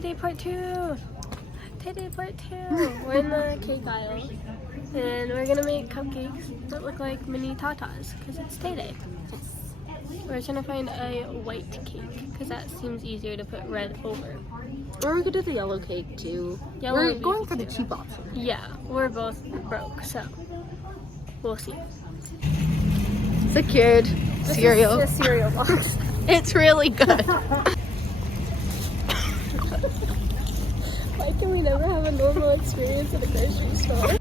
Tay part 2! Tay part 2! We're in the cake aisle. And we're gonna make cupcakes that look like mini tatas, because it's Tay. We're trying to find a white cake, because that seems easier to put red over. Or we could do the yellow cake too. Yellow We're going for the cheap option. Yeah, we're both broke, so we'll see. Secured cereal. This is a cereal box. It's really good. Why can we never have a normal experience at a grocery store?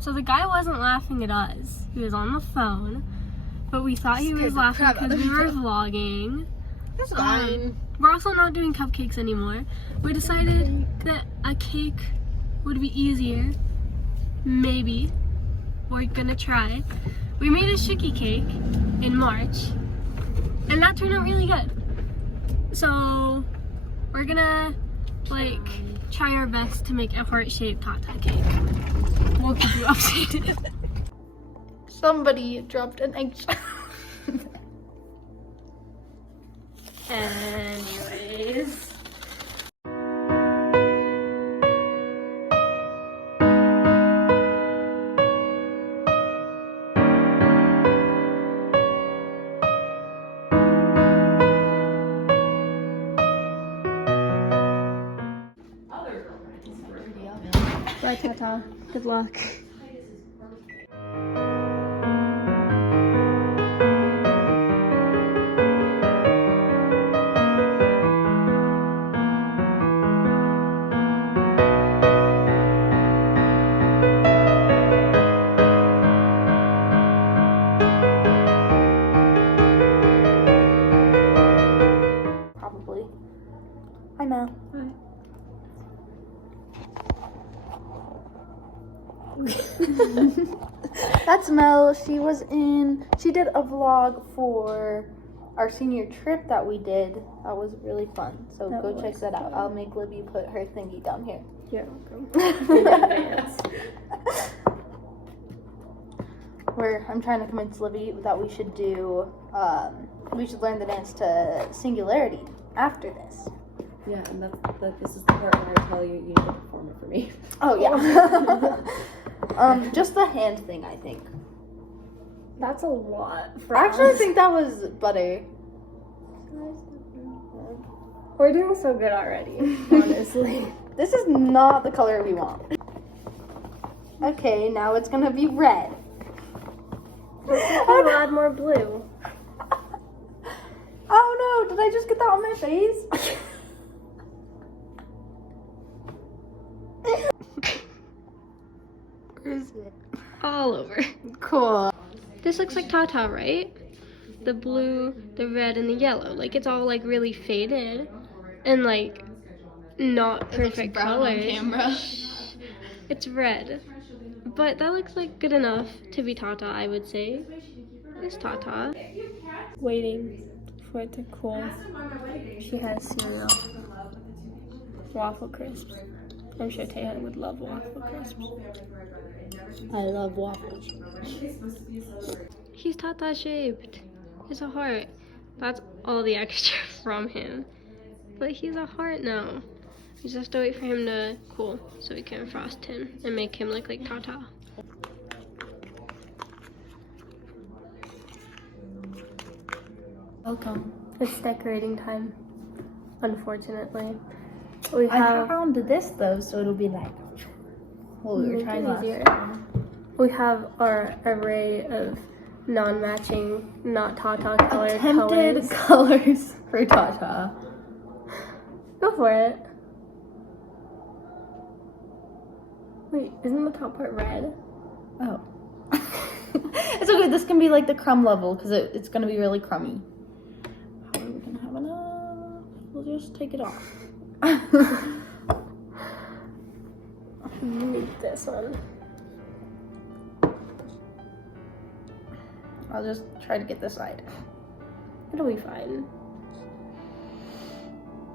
So the guy wasn't laughing at us. He was on the phone, but we thought he was laughing because we were vlogging. It's fine. We're also not doing cupcakes anymore. We decided that a cake would be easier. Maybe. We're gonna try. We made a shooky cake in March, and that turned out really good. So we're gonna try our best to make a heart-shaped tata cake. We'll keep you updated. Somebody dropped an eggshell. Anyways. Bye, Tata. Good luck. Probably. Hi, Mel. Hi. That's Mel. She did a vlog for our senior trip that we did. That was really fun. So go check that out. I'll make Libby put her thingy down here. You're welcome. I'm trying to convince Libby that we should we should learn the dance to Singularity after this. Yeah, and this is the part where I tell you you need to perform it for me. Oh yeah. Just the hand thing, I think. That's a lot. Actually, I think that was butter. We're doing so good already, honestly. This is not the color we want. Okay, now it's gonna be red. I'll add more blue. Oh no, did I just get that on my face? Where is it? All over. Cool. This looks like Tata, right? The blue, the red, and the yellow. Like, it's all, really faded. And, not perfect colors. Camera. It's red. But that looks, good enough to be Tata, I would say. It's Tata. Waiting for it to cool. She has cereal. Waffle crisps. I'm sure Taehyung would love waffle crisps. I love waffles. He's Tata shaped. He's a heart. That's all the extra from him. But he's a heart now. We just have to wait for him to cool so we can frost him and make him look like Tata. Welcome. It's decorating time, unfortunately. I found this though, so it'll be like what we were trying last time. We have our array of non-matching, not Tata colored Attempted colors for Tata. Go for it. Wait, isn't the top part red? Oh. It's okay, this can be like the crumb level because it's going to be really crummy. How are we going to have enough? We'll just take it off. You need this one. I'll just try to get this side. It'll be fine.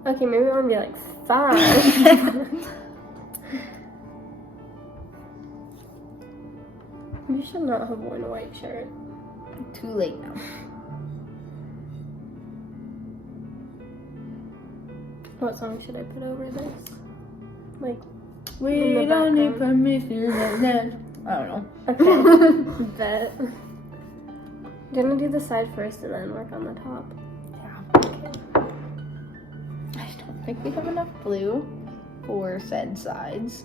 Okay, maybe I want to be like 5. You should not have worn a white shirt. Too late now. What song should I put over this? Like, We the don't need background. permission. I don't know. Okay. Bet. Do you want to do the side first and then work on the top? Yeah. I don't think we have enough blue for said sides.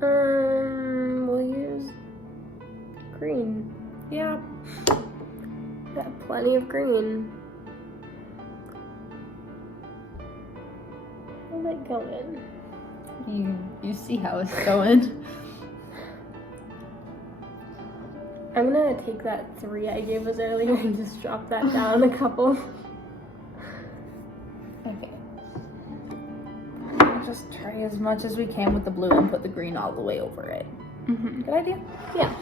We'll use green. Yeah. Got plenty of green. How's it going? You see how it's going. I'm gonna take that 3 I gave us earlier and just drop that down a couple. Okay. Just try as much as we can with the blue and put the green all the way over it. Mm-hmm. Good idea? Yeah.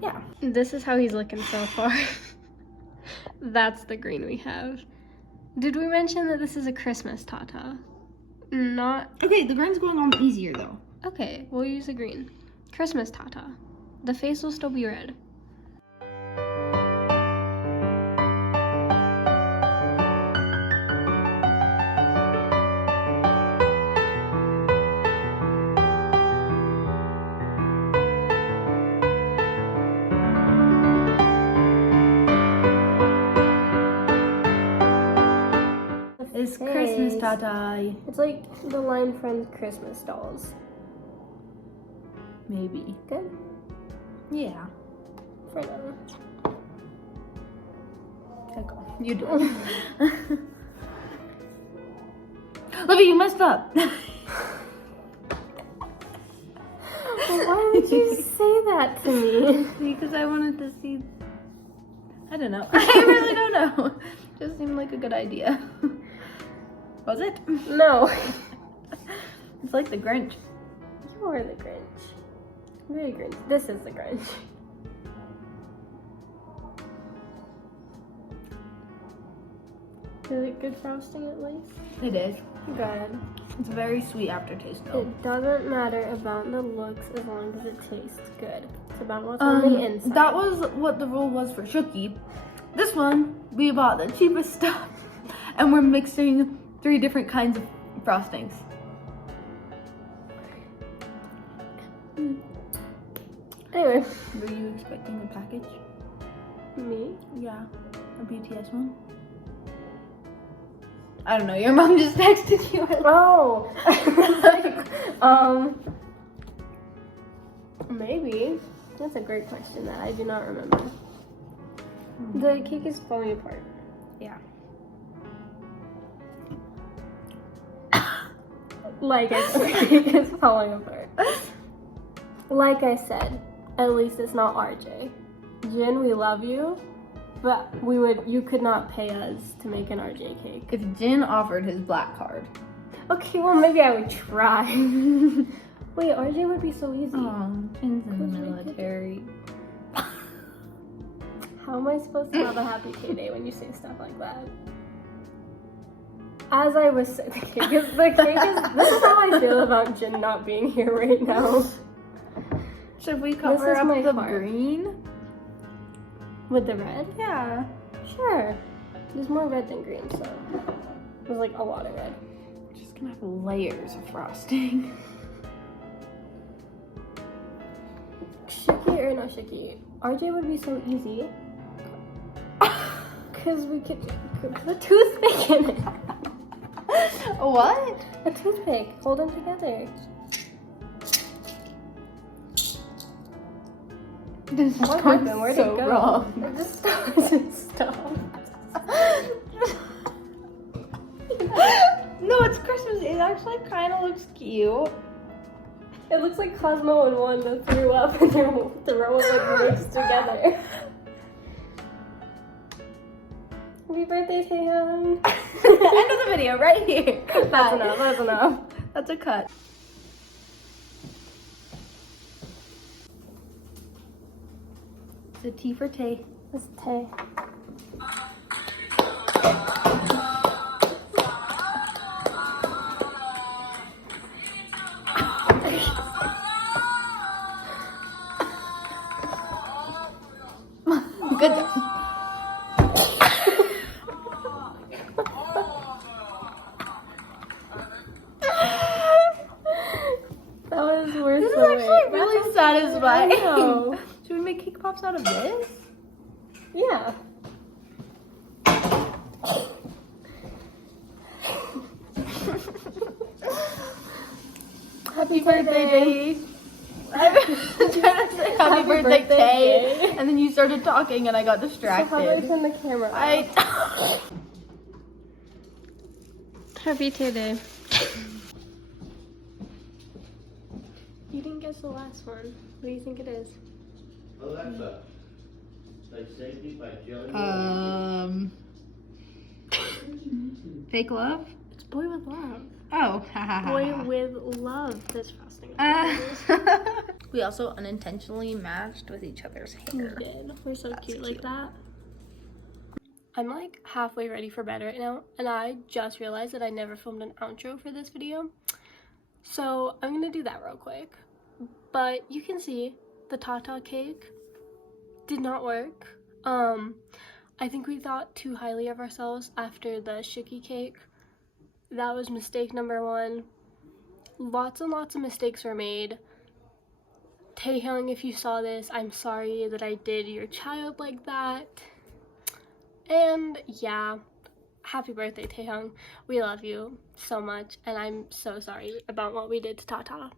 Yeah. This is how he's looking so far. That's the green we have. Did we mention that this is a Christmas tata? Not. Okay, the green's going on easier though. Okay, we'll use a green. Christmas tata. The face will still be red. It's Christmas tata. It's like the line from Christmas dolls. Maybe. Good? Yeah. For now. Okay, go. You do it. Olivia, you messed up. Why would you say that to me? Because I wanted to see. I don't know. I really don't know. Just seemed like a good idea. Was it? No. It's like the Grinch. You are the Grinch. You're the Grinch. This is the Grinch. Is it good frosting at least? It is. Good. It's a very sweet aftertaste though. It doesn't matter about the looks as long as it tastes good. It's about what's on the inside. That was what the rule was for Shooky. This one, we bought the cheapest stuff. And we're mixing 3 different kinds of frostings. Anyway. Were you expecting a package? Me? Yeah. A BTS one? I don't know, your mom just texted you. Oh! Maybe. That's a great question that I do not remember. The cake is falling apart. Yeah. Like I said, the cake is falling apart. Like I said, at least it's not RJ. Jin, we love you, but you could not pay us to make an RJ cake. If Jin offered his black card. Okay, well maybe I would try. Wait, RJ would be so easy. Jin's in the military. How am I supposed to have a happy payday when you say stuff like that? As I was saying, this is how I feel about Jin not being here right now. Should we cover is up my the heart. green? With the red? Yeah. Sure. There's more red than green, so there's like a lot of red. Just gonna have layers of frosting. Shiki or not Shiki? RJ would be so easy. Because we could put a toothpick in it. What? A toothpick. Hold them together. This is What going happened? Where'd so it go? wrong. It just stopped. No, it's Christmas. It actually kind of looks cute. It looks like Cosmo and Wanda threw up and they're throwing the grapes together. Happy birthday, Taehyung. End of the video right here. That's enough, that's enough. That's a cut. It's a T for Tay. It's Tay. Good job. is worth This is the actually wait. really satisfying. I know. Should we make cake pops out of this? Yeah. Happy birthday, Tay. I was trying to say happy birthday, Tay, and then you started talking and I got distracted. So how do I turn the camera off? Happy Day. You didn't guess the last one. What do you think it is? Alexa, play Safety by Jelly. Fake love? It's Boy with Love. Oh, haha. Boy with Love. That's fasting. We also unintentionally matched with each other's We hair. did. We're so That's cute like cute. that. I'm like halfway ready for bed right now, and I just realized that I never filmed an outro for this video. So I'm gonna do that real quick. But you can see the tata cake did not work. I think we thought too highly of ourselves after the shiki cake. That was mistake number one. Lots and lots of mistakes were made. Taehyung, if you saw this, I'm sorry that I did your child like that. And yeah, happy birthday, Taehyung. We love you so much, and I'm so sorry about what we did to Tata.